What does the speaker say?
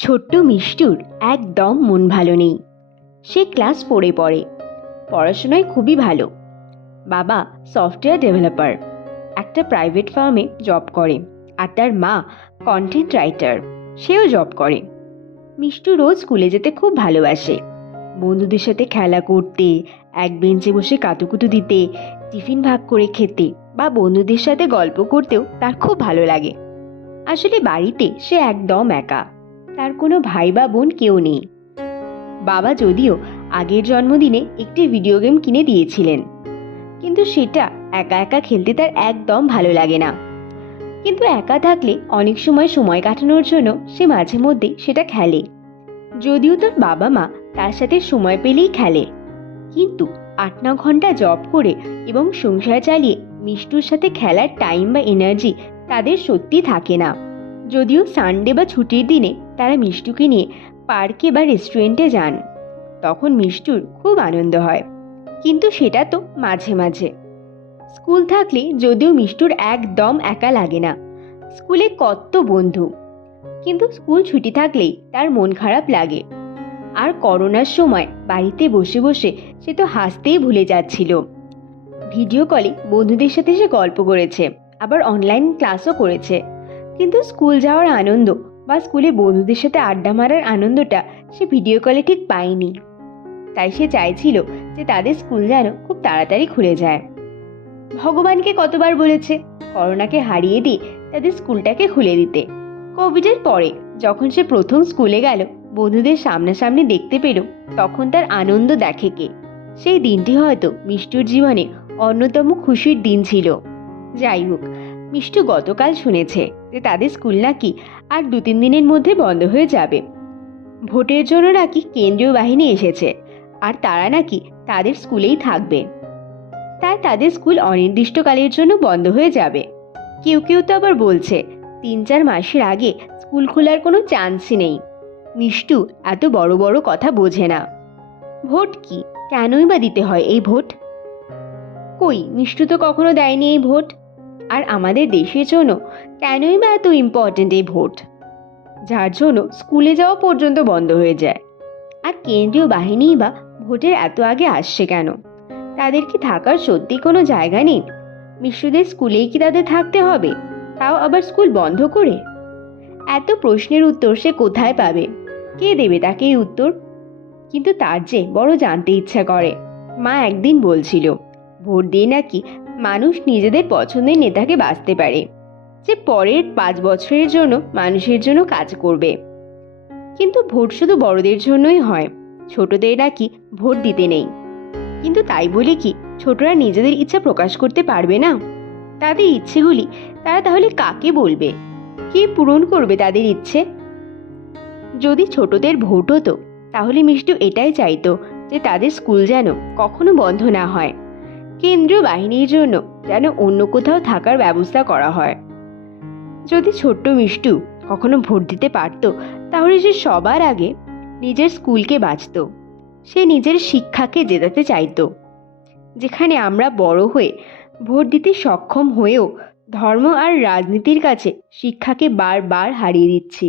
ছোট্ট মিষ্টুর একদম মন ভালো নেই। সে ক্লাস 4-এ পড়ে। পড়াশোনায় খুবই ভালো। বাবা সফটওয়্যার ডেভেলপার, একটা প্রাইভেট ফার্মে জব করে। আর তার মা কন্টেন্ট রাইটার, সেও জব করে। মিষ্টু রোজ স্কুলে যেতে খুব ভালোবাসে। বন্ধুদের সাথে খেলা করতে, এক বেঞ্চে বসে কাতুকুতু দিতে, টিফিন ভাগ করে খেতে বা বন্ধুদের সাথে গল্প করতেও তার খুব ভালো লাগে। আসলে বাড়িতে সে একদম একা। তার কোনো ভাই বা বোন কেউ নেই। বাবা যদিও আগের জন্মদিনে একটি ভিডিও গেম কিনে দিয়েছিলেন, কিন্তু সেটা একা একা খেলতে তার একদম ভালো লাগে না। কিন্তু একা থাকলে অনেক সময় কাটানোর জন্য সে মাঝে মধ্যে সেটা খেলে। যদিও তার বাবা মা তার সাথে সময় পেলেই খেলে, কিন্তু 8-9 ঘন্টা জব করে এবং সংসার চালিয়ে মিষ্টুর সাথে খেলার টাইম বা এনার্জি তাদের সত্যি থাকে না। যদিও সানডে বা ছুটির দিনে তারা মিষ্টুকে নিয়ে পার্কে বা রেস্টুরেন্টে যান, তখন মিষ্টুর খুব আনন্দ হয়, কিন্তু সেটা তো মাঝে মাঝে। স্কুল থাকলে যদিও মিষ্টুর একদম একা লাগে না। স্কুলে কত বন্ধু, কিন্তু স্কুল ছুটি থাকলেই তার মন খারাপ লাগে। আর করোনার সময় বাড়িতে বসে বসে সে তো হাসতেই ভুলে যাচ্ছিল। ভিডিও কলে বন্ধুদের সাথে সে গল্প করেছে, আবার অনলাইন ক্লাসও করেছে, কিন্তু স্কুল যাওয়ার আনন্দ বা স্কুলে বন্ধুদের সাথে আড্ডা মারার আনন্দটা সে ভিডিও কলে ঠিক পায়নি। তাই সে চাইছিল যে তাদের স্কুল যেন খুব তাড়াতাড়ি খুলে যায়। ভগবানকে কতবার বলেছে করোনাকে হারিয়ে দিয়ে তাদের স্কুলটাকে খুলে দিতে। কোভিডের পরে যখন সে প্রথম স্কুলে গেল, বন্ধুদের সামনাসামনি দেখতে পেল, তখন তার আনন্দ দেখে কে। সেই দিনটি হয়তো মিষ্টুর জীবনে অন্যতম খুশির দিন ছিল। যাই হোক, মিষ্টু গতকাল শুনেছে যে তাদের স্কুল নাকি আর 2-3 দিনের মধ্যে বন্ধ হয়ে যাবে। ভোটের জন্য নাকি কেন্দ্রীয় বাহিনী এসেছে, আর তারা নাকি তাদের স্কুলেই থাকবে। তাই তাদের স্কুল অনির্দিষ্টকালের জন্য বন্ধ হয়ে যাবে। কেউ কেউ তো আবার বলছে 3-4 মাসের আগে স্কুল খোলার কোনো চান্সই নেই। মিষ্টু এত বড় বড় কথা বোঝে না। ভোট কি, কেনই বা দিতে হয় এই ভোট? কই, মিষ্টু তো কখনো দেয়নি এই ভোট। আর আমাদের দেশের জন্য কেনই বা এত ইম্পর্টেন্ট এই ভোট, যার জন্য স্কুলে যাওয়া পর্যন্ত বন্ধ হয়ে যায়? আর কেন্দ্রীয় বাহিনীই বা ভোটের এত আগে আসছে কেন? তাদের কি থাকার সত্যি কোনো জায়গা নেই? মিষ্টুদের স্কুলেই কি তাদের থাকতে হবে, তাও আবার স্কুল বন্ধ করে? এত প্রশ্নের উত্তর সে কোথায় পাবে? কে দেবে তাকে এই উত্তর? কিন্তু তার যে বড় জানতে ইচ্ছা করে। মা একদিন বলছিল ভোট দিয়ে নাকি মানুষ নিজেদের পছন্দের নেতাকে বাছতে পারে, যে পরের 5 বছরের জন্য মানুষের জন্য কাজ করবে। কিন্তু ভোট শুধু বড়দের জন্যই হয়, ছোটদের নাকি ভোট দিতে নেই। কিন্তু তাই বলে কি ছোটরা নিজেদের ইচ্ছা প্রকাশ করতে পারবে না? তাদের ইচ্ছেগুলি তারা তাহলে কাকে বলবে? কে পূরণ করবে তাদের ইচ্ছে? যদি ছোটদের ভোট হতো, তাহলে মিষ্টু এটাই চাইতো যে তাদের স্কুল যেন কখনো বন্ধ না হয়। কেন্দ্রীয় বাহিনীর জন্য যেন অন্য কোথাও থাকার ব্যবস্থা করা হয়। যদি ছোট্ট মিষ্টু কখনো ভোট দিতে পারত, তাহলে সে সবার আগে নিজের স্কুলকে বাঁচত। সে নিজের শিক্ষাকে জেতাতে চাইতো। যেখানে আমরা বড় হয়ে ভোট দিতে সক্ষম হয়েও ধর্ম আর রাজনীতির কাছে শিক্ষাকে বারবার হারিয়ে দিচ্ছি।